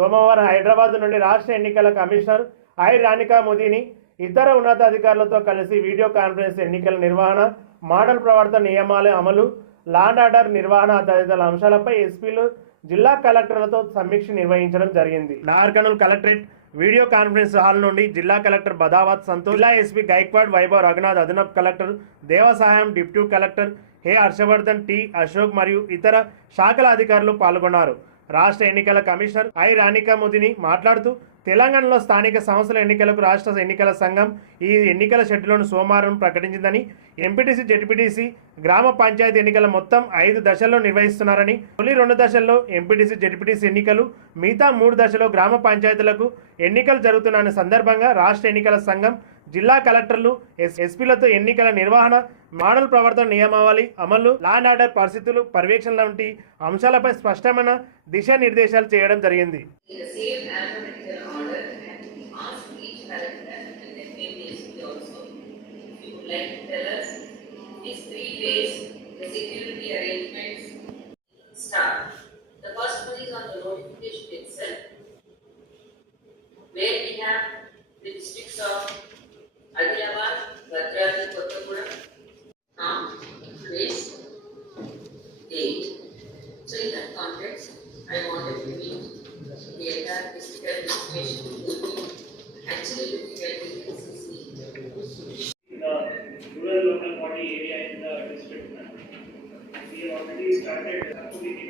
సోమవారం హైదరాబాద్ నుండి రాష్ట్ర ఎన్నికల కమిషనర్ ఐ రానికా మోదీని ఇతర ఉన్నతాధికారులతో కలిసి వీడియో కాన్ఫరెన్స్ ఎన్నికల నిర్వహణ మోడల్ ప్రవర్తన నియమాల అమలు లాండ్ ఆర్డర్ నిర్వహణ తదితర అంశాలపై ఎస్పీలు జిల్లా కలెక్టర్లతో సమీక్ష నిర్వహించడం జరిగింది. Nagarkurnool collectorate video conference hall నుండి జిల్లా కలెక్టర్ బదావత్ సంతోష్ జిల్లా ఎస్పీ గైక్వాడ్ వైభవ్ రఘునాథ్ అదనపు కలెక్టర్ దేవసహాయం డిప్యూటీ కలెక్టర్ హే హర్షవర్ధన్ టి అశోక్ మరియు ఇతర శాఖల అధికారులు పాల్గొన్నారు. రాష్ట్ర ఎన్నికల కమిషనర్ ఐ రాణికాముదిని మాట్లాడుతూ తెలంగాణలో స్థానిక సంస్థల ఎన్నికలకు రాష్ట్ర ఎన్నికల సంఘం ఈ ఎన్నికల షెడ్యూల్ను సోమవారం ప్రకటించిందని ఎంపీటీసీ జెడ్పీటీసీ గ్రామ పంచాయతీ ఎన్నికల మొత్తం ఐదు దశల్లో నిర్వహిస్తున్నారని తొలి రెండు దశల్లో ఎంపీటీసీ జెడ్పీటీసీ ఎన్నికలు మిగతా మూడు దశలో గ్రామ పంచాయతీలకు ఎన్నికలు జరుగుతున్న సందర్భంగా రాష్ట్ర ఎన్నికల సంఘం జిల్లా కలెక్టర్లు ఎస్ ఎస్పీలతో ఎన్నికల నిర్వహణ మోడల్ ప్రవర్తన నియమావళి అమలు లా అండ్ ఆర్డర్ పరిస్థితులు పర్యవేక్షణ వంటి అంశాలపై స్పష్టమైన దిశానిర్దేశాలు చేయడం జరిగింది. Where we have the districts of I wanted. The entire district will be actually looking at the NCC. The rural local body area in the district, we already started. Uh,